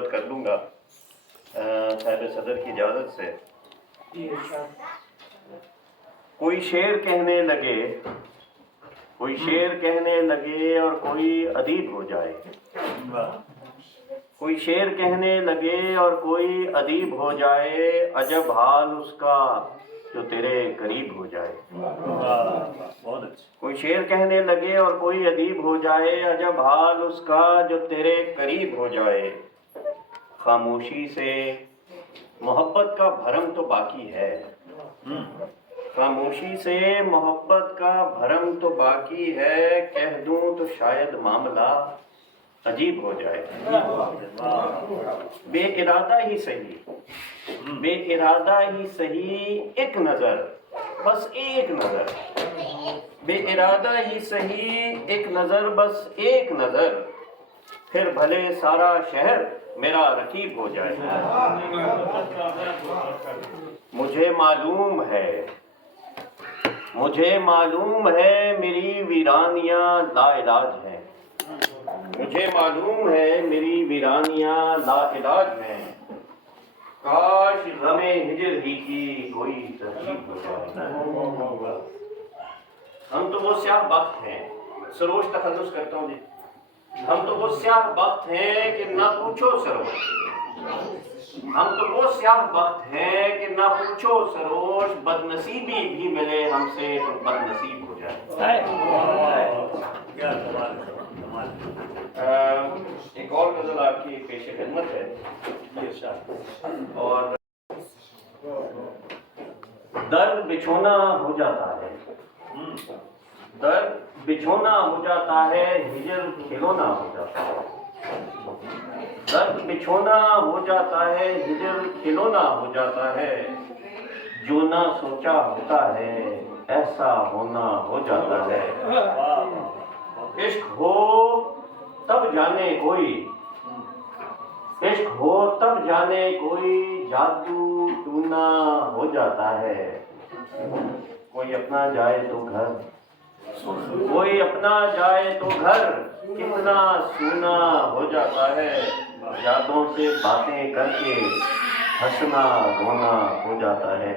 تلاوت کر لوں گا صاحب صدر کی اجازت سے۔ کوئی شعر کہنے لگے اور کوئی ادیب ہو جائے، کوئی شعر کہنے لگے اور کوئی ادیب ہو جائے، عجب حال اس کا جو تیرے قریب ہو جائے۔ بہت اچھا۔ کوئی شعر کہنے لگے اور کوئی ادیب ہو جائے، عجب حال اس کا جو تیرے قریب ہو جائے۔ خاموشی سے محبت کا بھرم تو باقی ہے، خاموشی سے محبت کا بھرم تو باقی ہے، کہہ دوں تو شاید معاملہ عجیب ہو جائے۔ بے ارادہ ہی صحیح، بے ارادہ ہی صحیح، ایک نظر، بس ایک نظر، بے ارادہ ہی صحیح، ایک نظر، بس ایک نظر، پھر بھلے سارا شہر میرا رقیب ہو جائے۔ مجھے معلوم ہے میری ویرانیاں لا علاج ہیں، مجھے معلوم ہے میری ویرانیاں لا علاج ہیں، کاش غم ہجر ہی کی کوئی ترکیب ہو جائے۔ ہم تو وہ سیاہ بخت ہیں، سروش تخلص کرتا ہوں جی، ہم تو وہ سیاہ بخت ہیں کہ نہ پوچھو سروش، ہم تو وہ سیاہ بخت ہیں کہ نہ پوچھو سروش، بد نصیبی بھی ملے ہم سے تو بد نصیب ہو جائے۔ ایک اور غزل آپ کی پیش خدمت ہے، اور درد بچھونا ہو جاتا ہے، درد بچھونا ہو جاتا ہے، ہجر کھلونا ہو جاتا ہے، درد بچھونا ہو جاتا ہے، ہجر کھلونا ہو جاتا ہے، جو نہ سوچا ہوتا ہے ایسا ہونا ہو جاتا ہے۔ عشق ہو تب جانے کوئی، عشق ہو تب جانے کوئی، جادو ٹونا ہو جاتا ہے۔ کوئی اپنا جائے تو گھر، کوئی اپنا جائے تو گھر، کتنا سونا ہو جاتا ہے، یادوں سے باتیں کر کے ہنسنا رونا ہو جاتا ہے۔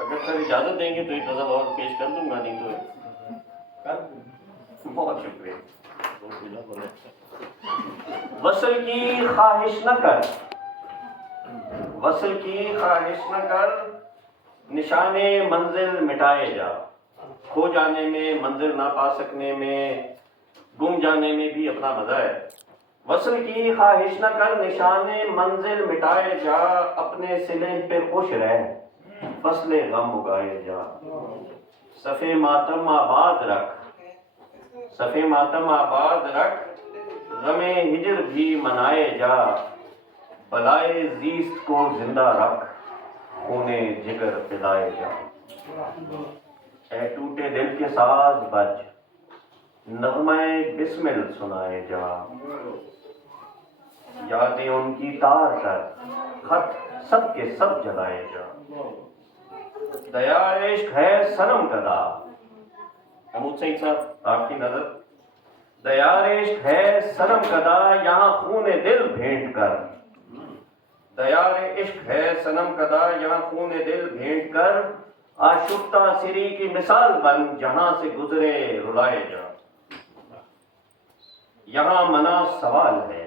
اگر سر اجازت دیں گے تو ایک غزل اور پیش کر دوں گا، نہیں تو بہت شکریہ۔ وصل کی خواہش نہ کر، وصل کی خواہش نہ کر، نشان منزل مٹائے جا، کھو جانے میں، منزل نہ پا سکنے میں، گم جانے میں بھی اپنا مزہ ہے۔ وصل کی خواہش نہ کر، نشان منزل مٹائے جا، اپنے صلح پہ خوش رہ، فصل غم اگائے جا۔ صف ماتم آباد رکھ، صف ماتم آباد رکھ، غم ہجر بھی منائے جا، بلائے زیست کو زندہ رکھ، خون جگر پلائے جا۔ اے ٹوٹے دل کے ساز بج، نغمہ بسمل سنائے جا، یادیں ان کی تار کر، خط سب کے سب جلائے جا۔ دیا عشق ہے صنم کدا، محمود سعید صاحب آپ کی نظر، دیا عشق ہے صنم کدا، یہاں خون دل بھینٹ کر، دیا عشق ہے صنم کدا، یہاں خون دل بھینٹ کر، آشفتہ سری کی مثال بن، جہاں سے گزرے رلائے جا۔ یہاں منا سوال ہے،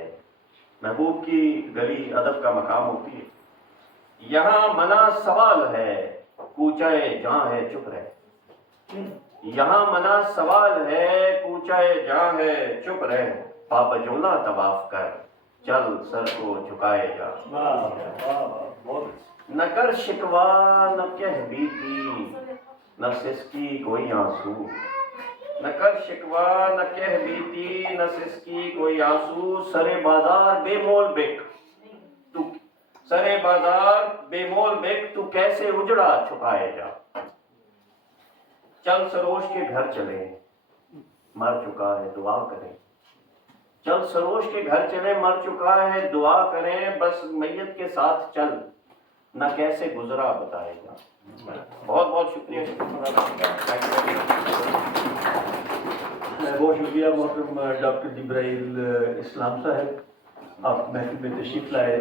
محبوب کی گلی ادب کا مقام ہوتی ہے، یہاں منا سوال ہے، کوچے جاں ہے چپ رہ، یہاں منا سوال ہے، کوچے جاں ہے چپ رہ، پابجولا طواف کر، چل سر کو جھکائے جا۔ نہ کر شکوا نہ کہہ بیتی، نہ سسکی کوئی آنسو، نہ کر شکوا نہ کہہ بیتی، نہ سسکی کوئی آنسو، سرے بازار بے مول بک، تو سرے بازار بے مول بک، تو کیسے اجڑا چھپائے جا۔ چل سروش کے گھر چلے، مر چکا ہے دعا کریں، چل سروش کے گھر چلے، مر چکا ہے دعا کریں، بس میت کے ساتھ چل، نہ کیسے گزرا بتائے گا۔ بہت بہت شکریہ۔ بہت شکریہ محترم ڈاکٹر جبرائیل اسلام صاحب۔ آپ محفل میں تشریف لائے